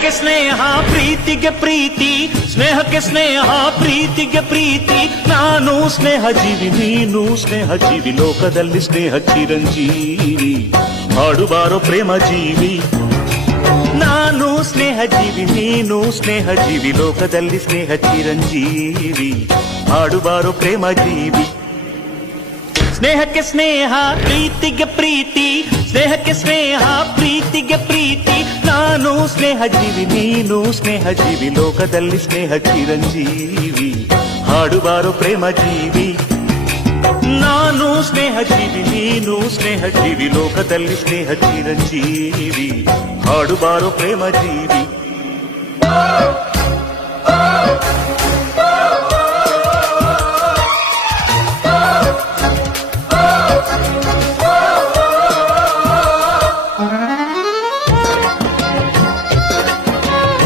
ಸ್ನೇಹಕ್ಕೆ ಸ್ನೇಹ ಪ್ರೀತಿಗೆ ಪ್ರೀತಿ, ಸ್ನೇಹಕ್ಕೆ ಸ್ನೇಹ ಪ್ರೀತಿಗೆ ಪ್ರೀತಿ. ನಾನು ಸ್ನೇಹ ಜೀವಿ, ನೀನು ಸ್ನೇಹ ಜೀವಿ, ಲೋಕದಲ್ಲಿ ಸ್ನೇಹ ಚಿರಂಜೀವಿ. ಹಾಡುಬಾರೋ ಪ್ರೇಮ ಜೀವಿ. ನಾನು ಸ್ನೇಹ ಜೀವಿ, ನೀನು ಸ್ನೇಹ ಜೀವಿ, ಲೋಕದಲ್ಲಿ ಸ್ನೇಹ ಚಿರಂಜೀವಿ. ಹಾಡುಬಾರೋ ಪ್ರೇಮ ಜೀವಿ. ಸ್ನೇಹಕ್ಕೆ ಸ್ನೇಹ ಪ್ರೀತಿಗೆ ಪ್ರೀತಿ, ಸ್ನೇಹಕ್ಕೆ ಸ್ನೇಹ ಪ್ರೀತಿಗೆ ಪ್ರೀತಿ. ನಾನು ಸ್ನೇಹ ಜೀವಿ, ನೀನು ಸ್ನೇಹ ಜೀವಿ, ಲೋಕದಲ್ಲಿ ಸ್ನೇಹ ಚಿರಂಜೀವಿ. ಹಾಡುಬಾರೋ ಪ್ರೇಮ ಜೀವಿ. ನಾನು ಸ್ನೇಹ ಜೀವಿ, ನೀನು ಸ್ನೇಹ ಜೀವಿ, ಲೋಕದಲ್ಲಿ ಸ್ನೇಹ ಚಿರಂಜೀವಿ. ಹಾಡುಬಾರೋ ಪ್ರೇಮ ಜೀವಿ.